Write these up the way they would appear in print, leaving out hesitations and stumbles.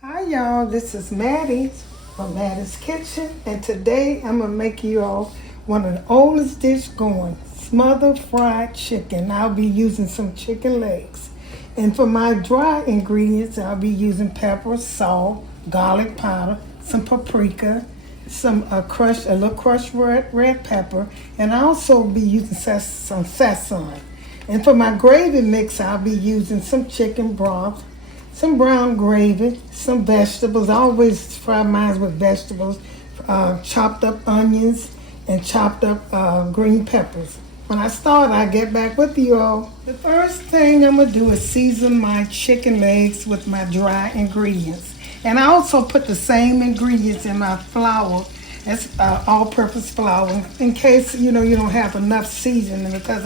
Hi y'all, this is Mattie from Mattie's Kitchen, and today I'm gonna make you all one of the oldest dish going, smothered fried chicken. I'll be using some chicken legs. And for my dry ingredients, I'll be using pepper, salt, garlic powder, some paprika, some a little crushed red pepper, and I'll also be using some Sazion. And for my gravy mix, I'll be using some chicken broth, some brown gravy, some vegetables. I always fry mine with vegetables, chopped up onions, and chopped up green peppers. When I start, I get back with you all. The first thing I'm gonna do is season my chicken legs with my dry ingredients. And I also put the same ingredients in my flour. It's all-purpose flour in case you don't have enough seasoning, because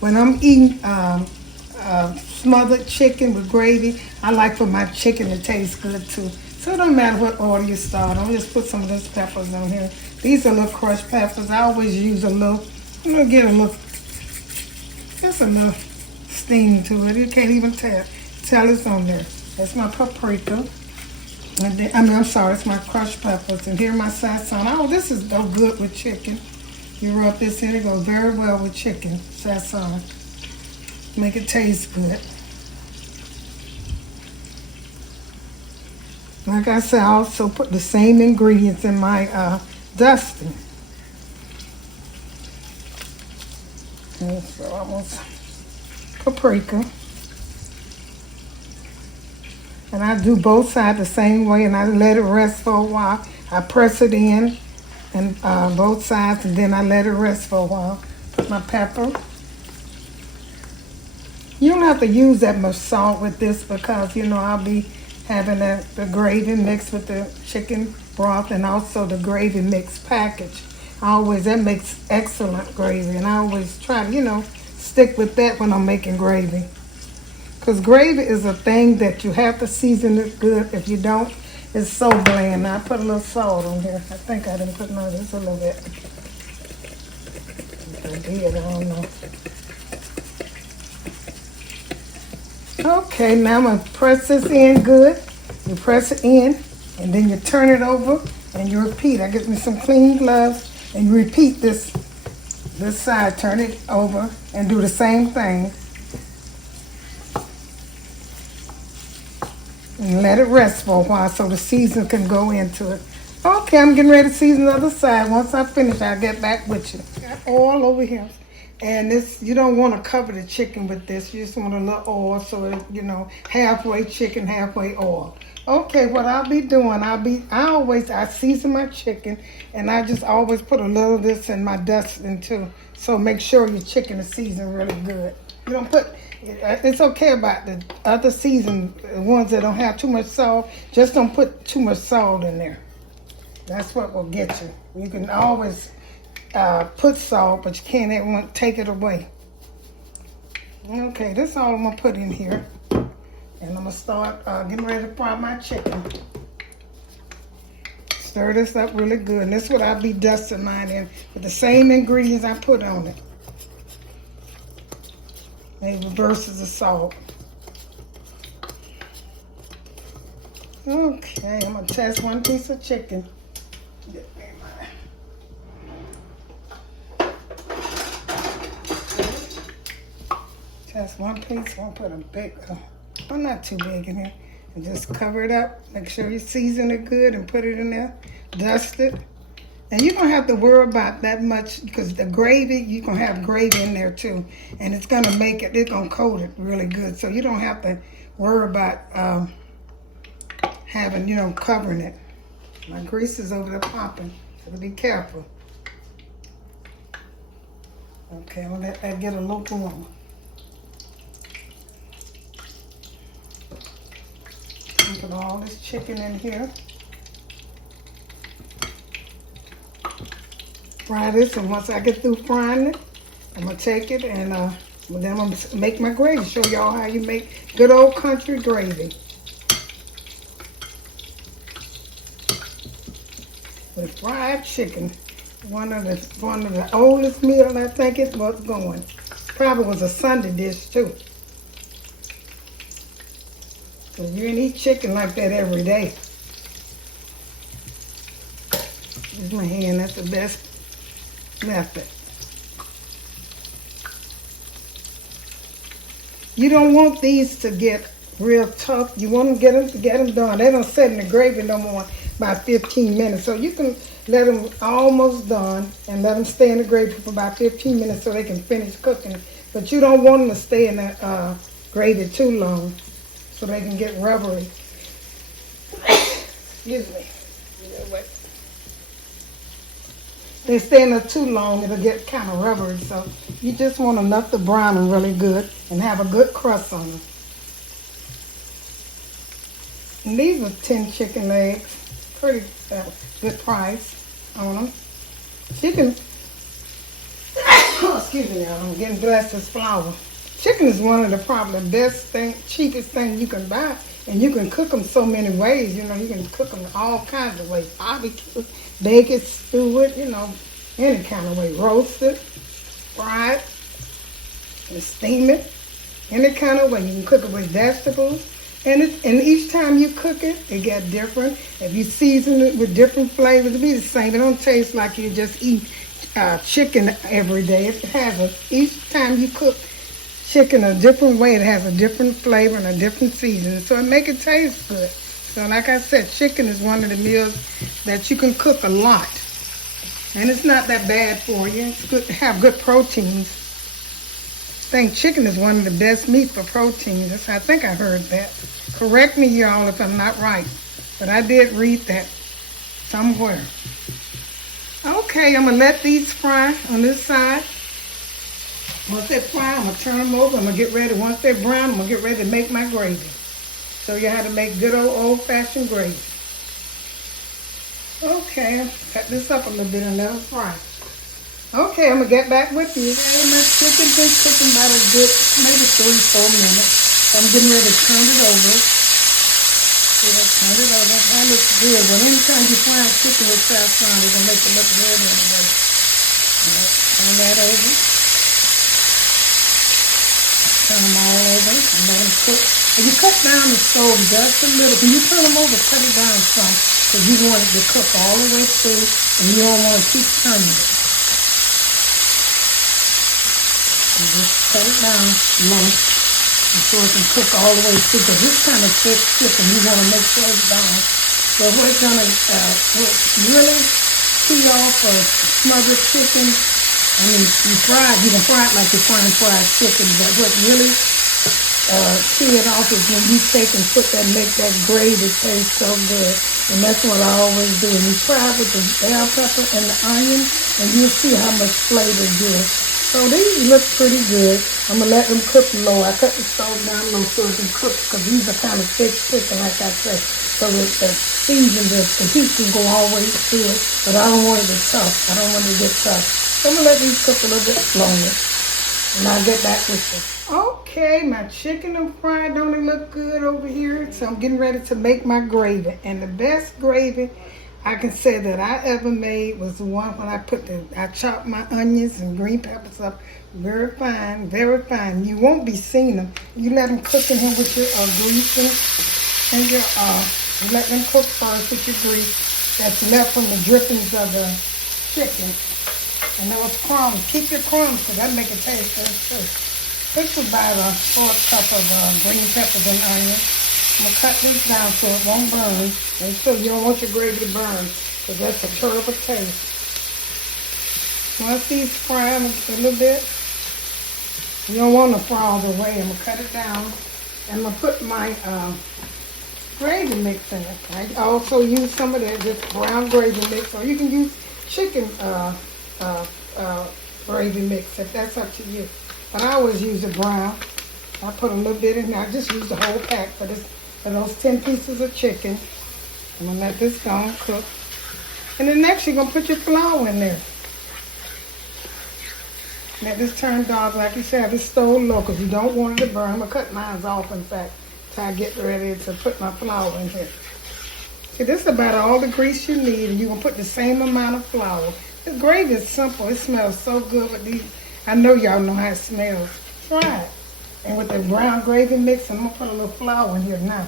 when I'm eating smothered chicken with gravy, I like for my chicken to taste good too. So it don't matter what order you start on. Just put some of those peppers on here. These are little crushed peppers. I always use a little. I'm gonna get just a little steam to it. You can't even tell it's on there. That's my paprika. And then, I'm sorry, it's my crushed peppers. And here my Sazion. Oh, this is so good with chicken. You rub this in, it goes very well with chicken. Sazion. Make it taste good. Like I said, I also put the same ingredients in my dusting. And so almost paprika. And I do both sides the same way, and I let it rest for a while. I press it in and both sides, and then I let it rest for a while. Put my pepper. You don't have to use that much salt with this because, I'll be having the gravy mixed with the chicken broth and also the gravy mix package. That makes excellent gravy, and I always try to, stick with that when I'm making gravy. Because gravy is a thing that you have to season it good. If you don't, it's so bland. Now, I put a little salt on here. I think I didn't put none of this, a little bit. I did, I don't know. Okay, now I'm going to press this in good. You press it in, and then you turn it over, and you repeat. I get me some clean gloves, and you repeat this side. Turn it over, and do the same thing. And let it rest for a while so the season can go into it. Okay, I'm getting ready to season the other side. Once I finish, I'll get back with you. Got oil over here. And this, you don't want to cover the chicken with this. You just want a little oil so it, halfway chicken, halfway oil. Okay, what I'll be doing, I season my chicken, and I just always put a little of this in my dusting too. So make sure your chicken is seasoned really good. You don't put, it's okay about the other seasoned ones that don't have too much salt. Just don't put too much salt in there. That's what will get you. You can always put salt, but you can't ever take it away. Okay, this is all I'm gonna put in here, and I'm gonna start getting ready to fry my chicken. Stir this up really good, and this is what I'll be dusting mine in with the same ingredients I put on it. Maybe versus the salt. Okay, I'm gonna test one piece of chicken. Test one piece. I'll put a big, well, not too big in here, and just cover it up. Make sure you season it good and put it in there. Dust it. And you don't have to worry about that much because the gravy, you're going to have gravy in there too. And it's going to it's going to coat it really good. So you don't have to worry about covering it. My grease is over there popping, so be careful. Okay, I'm going to let that get a little warm. Put all this chicken in here. Fry this, and once I get through frying it, I'm gonna take it and then I'm gonna make my gravy. Show y'all how you make good old country gravy with fried chicken. One of the oldest meals I think it was going. Probably was a Sunday dish too. You ain't eat chicken like that every day. Use my hand, that's the best method. You don't want these to get real tough. You want to get them done. They don't set in the gravy no more about 15 minutes. So you can let them almost done and let them stay in the gravy for about 15 minutes so they can finish cooking. But you don't want them to stay in the gravy too long so they can get rubbery. Excuse me. They stay in there too long, it'll get kind of rubbery. So you just want enough to brown them really good and have a good crust on them. And these are 10 chicken legs. Pretty good price on them. Chicken, excuse me, I'm getting blessed with flour. Chicken is one of the best thing, cheapest thing you can buy. And you can cook them so many ways. You know, you can cook them all kinds of ways. Barbecue, bake it, stew it, you know, any kind of way. Roast it, fry it, and steam it, any kind of way. You can cook it with vegetables. And each time you cook it, it gets different. If you season it with different flavors, it'll be the same. It don't taste like you just eat chicken every day. It has each time you cook chicken a different way, it has a different flavor and a different seasoning, so it make it taste good. So like I said, chicken is one of the meals that you can cook a lot. And it's not that bad for you. It's good to have good proteins. I think chicken is one of the best meat for proteins. I think I heard that. Correct me, y'all, if I'm not right. But I did read that somewhere. Okay, I'm going to let these fry on this side. Once they fry, I'm going to turn them over. I'm going to get ready. Once they're brown, I'm going to get ready to make my gravy. Show you how to make good old-fashioned gravy. Okay, cut this up a little bit and let them fry. Okay, I'm going to get back with you. Okay, my chicken's been cooking about a good, maybe 3-4 minutes. So I'm getting ready to turn it over. See, let's turn it over. That looks good. Well, anytime you fry chicken with saffron, it's going to make it look good anyway. Turn that over. Turn them all over and let them cook. And you cut down the stove just a little. When you turn them over, cut it down some because you want it to cook all the way through and you don't want to keep turning it. And just cut it down low so it can cook all the way through because this kind of thick chicken, you want to make sure it's done. So we're going to really key off a smothered chicken. I mean, you can fry it like you're frying fried chicken, but what really key it off is when you take and put that, make that gravy taste so good. And that's what I always do. And you fry it with the bell pepper and the onion, and you'll see how much flavor it gives. So these look pretty good. I'm going to let them cook low. I cut the stove down low so it can cook because these are kind of thick chicken, like I said. So that the season, the heat can go all the way through it. But I don't want it to tough. I don't want it to get tough. So I'm going to let these cook a little bit longer. And I'll get back with you. Okay, my chicken is fried. Don't it look good over here? So I'm getting ready to make my gravy. And the best gravy I can say that I ever made was the one when I chopped my onions and green peppers up very fine, very fine. You won't be seeing them. You let them cook in here with your grease and your you let them cook first with your grease that's left from the drippings of the chicken. And there was crumbs. Keep your crumbs because that make it taste good too. This is about a 4th cup of green peppers and onions. I'm going to cut this down so it won't burn. Make sure you don't want your gravy to burn because that's a terrible taste. Once these fry a little bit, you don't want to fry all the way. I'm going to cut it down. And I'm going to put my gravy mix in it. I also use some of that just brown gravy mix, or you can use chicken gravy mix if that's up to you. But I always use the brown. I put a little bit in there. I just use the whole pack for those 10 pieces of chicken. I'm going to let this go and cook. And then next you're going to put your flour in there. Let this turn dark. Like you said, this stove low because you don't want it to burn. I'm going to cut mine off, in fact, till I get ready to put my flour in here. See, this is about all the grease you need, and you're going to put the same amount of flour. This gravy is simple. It smells so good with these. I know y'all know how it smells. Try it. And with the brown gravy mix, I'm going to put a little flour in here now.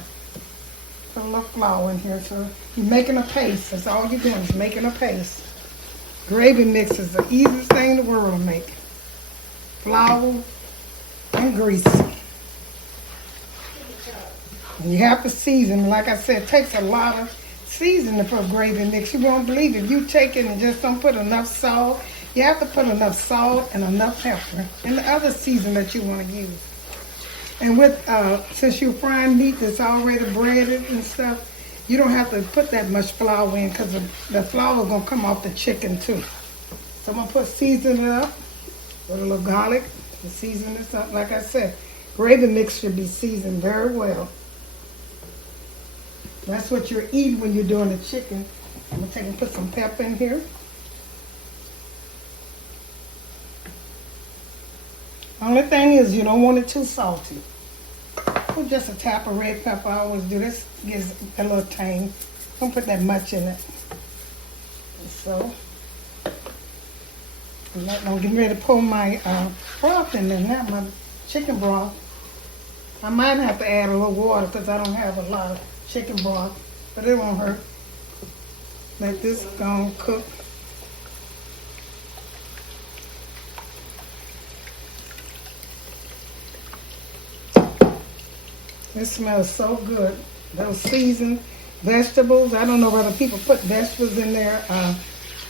Put a little flour in here. So you're making a paste. That's all you're doing is making a paste. Gravy mix is the easiest thing in the world to make. Flour and grease. And you have to season. Like I said, it takes a lot of seasoning for a gravy mix. You won't believe it. If you take it and just don't put enough salt, you have to put enough salt and enough pepper and the other season that you want to use. And with since you're frying meat that's already breaded and stuff, you don't have to put that much flour in because the flour is going to come off the chicken too. So I'm going to put seasoning up with a little garlic and season this up. Like I said, gravy mix should be seasoned very well. That's what you're eating when you're doing the chicken. I'm going to take and put some pepper in here. Only thing is you don't want it too salty. Put just a tap of red pepper. I always do this. Gives a little tang. Don't put that much in it. And so, I'm getting ready to pour my broth in there now, my chicken broth. I might have to add a little water because I don't have a lot of chicken broth, but it won't hurt. Let this go and cook. It smells so good. Those seasoned vegetables. I don't know whether people put vegetables in there.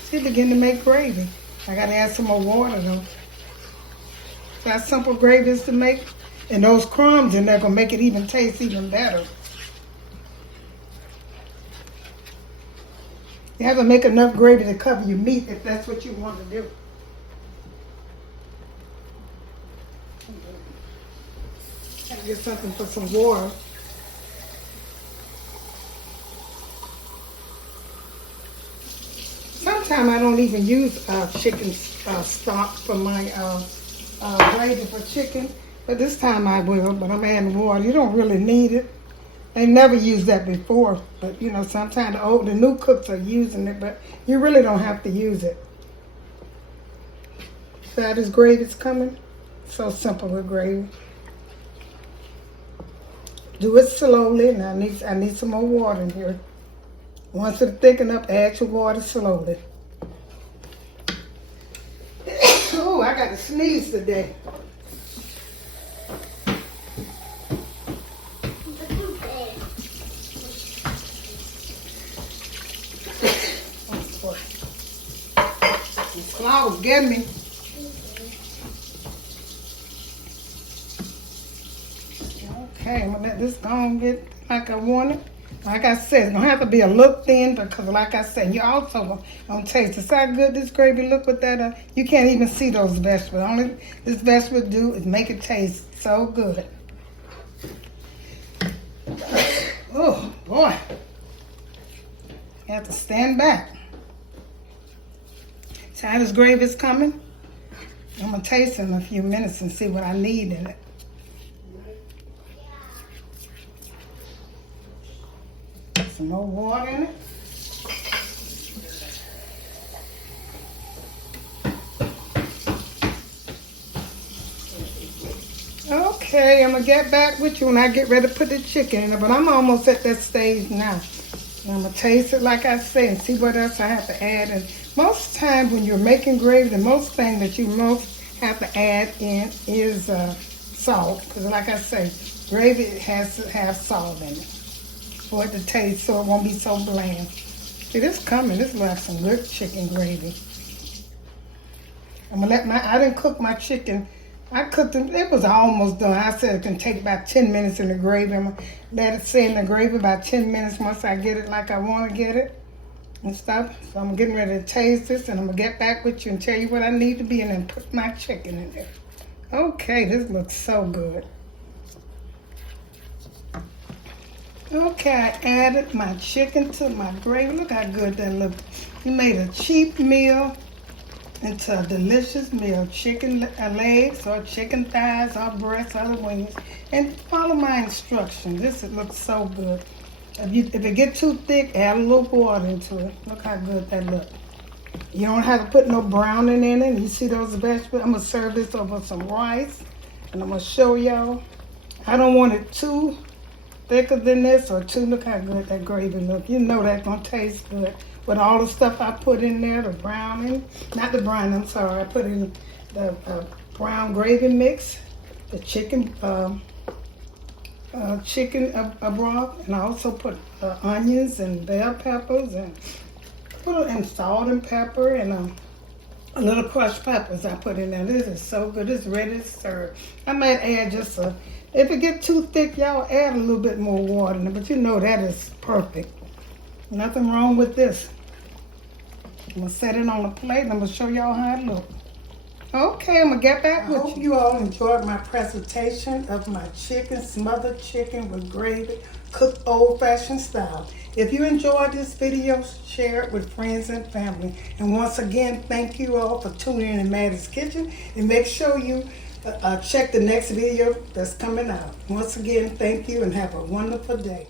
See, begin to make gravy. I got to add some more water though. Got simple gravies to make. And those crumbs in there going to make it even taste even better. You have to make enough gravy to cover your meat if that's what you want to do. Get something for some water. Sometimes I don't even use chicken stock for my gravy for chicken, but this time I will. But I'm adding water. You don't really need it. They never used that before, but you know sometimes the new cooks are using it, but you really don't have to use it. So this gravy's coming. So simple with gravy. Do it slowly, and I need some more water in here. Once it's thicken up, add your water slowly. Oh, I got to sneeze today. These clouds get me. Okay, I'm gonna let this go and get like I want it. Like I said, it's gonna have to be a little thin because, like I said, you also gonna taste it. See how good this gravy look with that? You can't even see those vegetables. Only this vegetable do is make it taste so good. Oh boy, you have to stand back. See how this gravy is coming? I'm gonna taste it in a few minutes and see what I need in it. Some more water in it. Okay, I'm gonna get back with you when I get ready to put the chicken in it, but I'm almost at that stage now. I'm gonna taste it like I said and see what else I have to add. And most times when you're making gravy, the most thing that you most have to add in is salt, because like I say, gravy has to have salt in it for it to taste so it won't be so bland. See, this coming. This looks like some good chicken gravy. I'm gonna let I didn't cook my chicken. I cooked it. It was almost done. I said it can take about 10 minutes in the gravy. I'm gonna let it sit in the gravy about 10 minutes once I get it like I want to get it and stuff. So I'm getting ready to taste this, and I'm gonna get back with you and tell you what I need to be, and then put my chicken in there. Okay, this looks so good. Okay, I added my chicken to my gravy. Look how good that looks. You made a cheap meal into a delicious meal. Chicken legs or chicken thighs or breasts or the wings. And follow my instructions. This looks so good. If it get too thick, add a little water into it. Look how good that looks. You don't have to put no browning in it. You see those vegetables? I'm going to serve this over some rice. And I'm going to show y'all. I don't want it too thicker than this or two. Look how good that gravy look. You know that's gonna taste good. With all the stuff I put in there, the browning, not the brine, I'm sorry. I put in the brown gravy mix, the chicken broth, and I also put onions and bell peppers and salt and pepper and a little crushed peppers I put in there. This is so good. It's ready to serve. I might add just if it get too thick, y'all add a little bit more water in it, but you know that is perfect. Nothing wrong with this. I'm gonna set it on a plate and I'm gonna show y'all how it looks. Okay, I'm gonna get back with you. I hope you all enjoyed my presentation of my smothered chicken with gravy, cooked old-fashioned style. If you enjoyed this video, share it with friends and family. And once again, thank you all for tuning in to Mattie's Kitchen. And make sure you check the next video that's coming out. Once again, thank you and have a wonderful day.